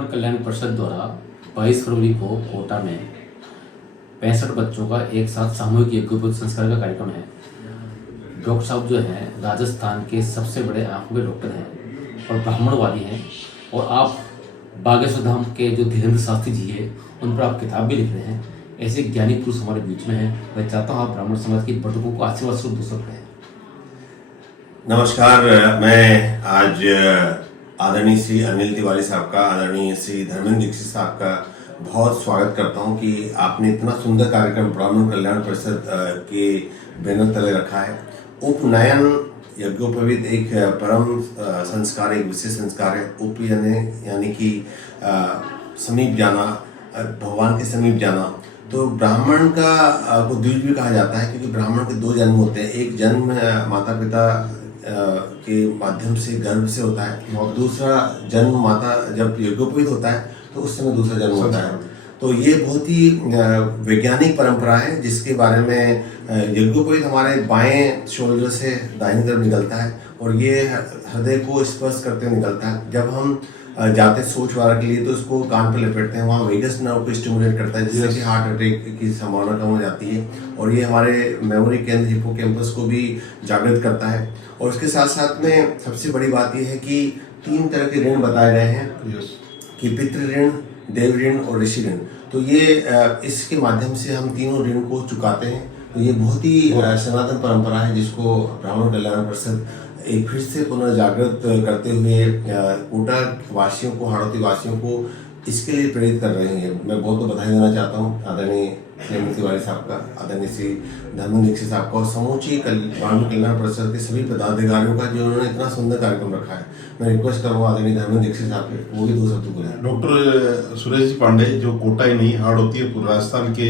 ब्राह्मण कल्याण परिषद द्वारा 22 फरवरी को कोटा में 65 बच्चों का एक साथ सामूहिक यज्ञोपवीत संस्कार का कार्यक्रम है। डॉक्टर साहब जो हैं राजस्थान के सबसे बड़े आंखों के डॉक्टर हैं और ब्राह्मणवादी हैं, और आप बागेश्वर धाम के जो धीरेन्द्र शास्त्री जी है उन पर आप किताब भी लिख रहे हैं। ऐसे ज्ञानी पुरुष हमारे बीच में हैं। मैं चाहता हूँ आप ब्राह्मण समाज की बटुकों को आशीर्वाद स्वरूप दे सकते हैं। नमस्कार, मैं आज आदरणीय श्री अनिल तिवारी साहब का, आदरणीय श्री धर्मेंद्र दीक्षित साहब का बहुत स्वागत करता हूं कि आपने इतना सुंदर कार्यक्रम ब्राह्मण कल्याण परिषद के बैनर तले रखा है। उपनयन यज्ञोपवीत एक परम संस्कार, एक विशेष संस्कार है। उप यानी कि समीप जाना, भगवान के समीप जाना। तो ब्राह्मण का को द्विज भी कहा जाता है, क्योंकि ब्राह्मण के दो जन्म होते हैं। एक जन्म माता पिता के माध्यम से गर्भ से होता है, और दूसरा जन्म माता जब यज्ञोपवीत होता है तो उस समय दूसरा जन्म होता है। तो ये बहुत ही वैज्ञानिक परंपरा है, जिसके बारे में यज्ञोपवीत हमारे बाएं शोल्डर से दाहिनी तरफ निकलता है और ये हृदय को स्पर्श करते हुए निकलता है। जब हम जाते हैं सोच वाला के लिए तो उसको कान पर लपेटते हैं, वहाँ वेगस नर्व को स्टिमुलेट करता है, जिससे कि हार्ट अटैक की संभावना कम हो जाती है। और ये हमारे मेमोरी केंद्र हिप्पोकैम्पस को भी जागृत करता है। और उसके साथ साथ में सबसे बड़ी बात यह है कि 3 तरह के ऋण बताए गए हैं कि पितृ ऋण, देव ऋण और ऋषि ऋण। तो ये इसके माध्यम से हम तीनों ऋण को चुकाते हैं। तो ये बहुत ही सनातन परंपरा है, जिसको ब्राह्मण कल्याण परिषद एक फिर से पुनर्जागृत करते हुए कोटा वासियों को, हाड़ौती वासियों को इसके लिए प्रेरित कर रहे हैं। मैं बहुत बधाई देना चाहता हूँ आदरणीय श्री अनिल तिवारी साहब का, आदरणीय श्री धर्मेंद्र दीक्षित साहब का, और समूची ब्राह्मण कल्याण परिषद के सभी पदाधिकारियों का, जिन्होंने इतना सुंदर कार्यक्रम रखा है। मैं रिक्वेस्ट करूँगा आदरणीय धर्मेंद्र दीक्षित साहब के वो भी 2 शब्द बोले। डॉक्टर सुरेश जी पांडे, जो कोटा ही नहीं हाड़ौती राजस्थान के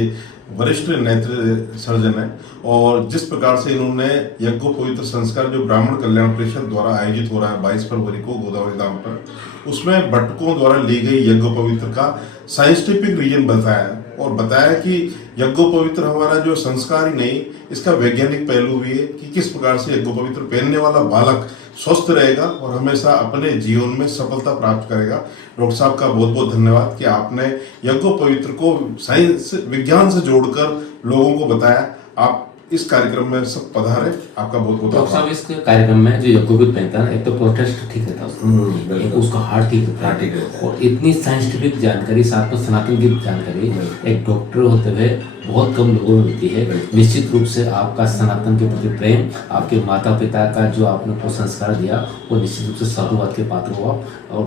वरिष्ठ नेत्र सर्जन है, और जिस प्रकार से इन्होंने यज्ञोपवीत संस्कार जो ब्राह्मण कल्याण परिषद द्वारा आयोजित हो रहा है 22 फरवरी को गोदावरी धाम पर, उसमें बटकों द्वारा ली गई यज्ञोपवीत का साइंटिफिक रीजन बताया, और बताया कि यज्ञोपवीत हमारा जो संस्कार ही नहीं, इसका वैज्ञानिक पहलू भी है कि किस प्रकार से यज्ञोपवीत पहनने वाला बालक स्वस्थ रहेगा और हमेशा अपने जीवन में सफलता प्राप्त करेगा। डॉक्टर साहब का बहुत बहुत धन्यवाद कि आपने यज्ञोपवीत को साइंस विज्ञान से जोड़कर लोगों को बताया। आप इस कार्यक्रम में सब पधारे, आपका बहुत बहुत डॉक्टर साहब इस कार्यक्रम में जो यज्ञोपवीत पहनता है, एक तो प्रोटेस्ट ठीक रहता है, एक उसका हार्ट ठीक रहता है, और इतनी साइंटिफिक जानकारी साथ में सनातन की जानकारी एक डॉक्टर होते हुए बहुत कम लोगों में मिलती है। निश्चित रूप से आपका सनातन के प्रति प्रेम, आपके माता पिता का जो आपने को संस्कार दिया, वो निश्चित रूप से साधुवाद के पात्र हुआ। और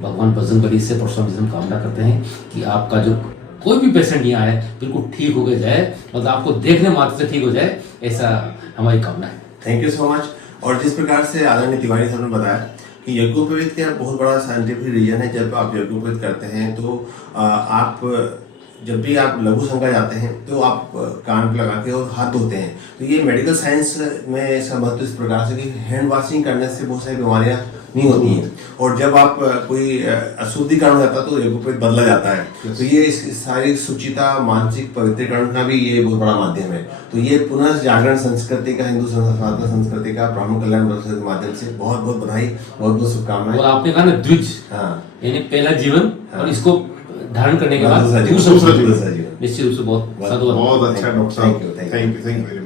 भगवान बजरंगबली से परशुराम जी से कामना करते हैं कि आपका जो कोई भी पेशेंट यहाँ आए बिल्कुल ठीक हो गया जाए, मतलब आपको देखने मात्र से ठीक हो जाए, ऐसा हमारी कामना है। Thank you so much. और जिस प्रकार से आदरणीय तिवारी साहब ने बताया कि यज्ञोपवीत का बहुत बड़ा साइंटिफिक रीजन है। जब आप यज्ञोपवीत करते हैं तो आप जब भी आप लघु संज्ञा जाते हैं तो आप कान पे लगा के और हाथ धोते हैं। तो ये मेडिकल साइंस में इसका महत्व इस प्रकार से कि हैंड वॉशिंग करने से बहुत सारी बीमारियां नहीं होती हैं, और जब आप कोई अशुद्धिकरण हो जाता है तो यज्ञोपवीत बदला जाता है। तो ये इस सारी शुचिता, मानसिक पवित्रीकरण का भी ये बहुत बड़ा माध्यम है। तो ये पुनर्जागरण संस्कृति का, हिंदू सनातन संस्कृति का ब्राह्मण कल्याण परिषद के माध्यम से बहुत बहुत बधाई, बहुत बहुत शुभकामनाएं। और आपने कहा ना द्विज, यानी पहला जीवन और इसको धारण करने के बाद दूसरा जीवन, निश्चित रूप से बहुत अच्छा डॉक्टर साहब, थैंक यू।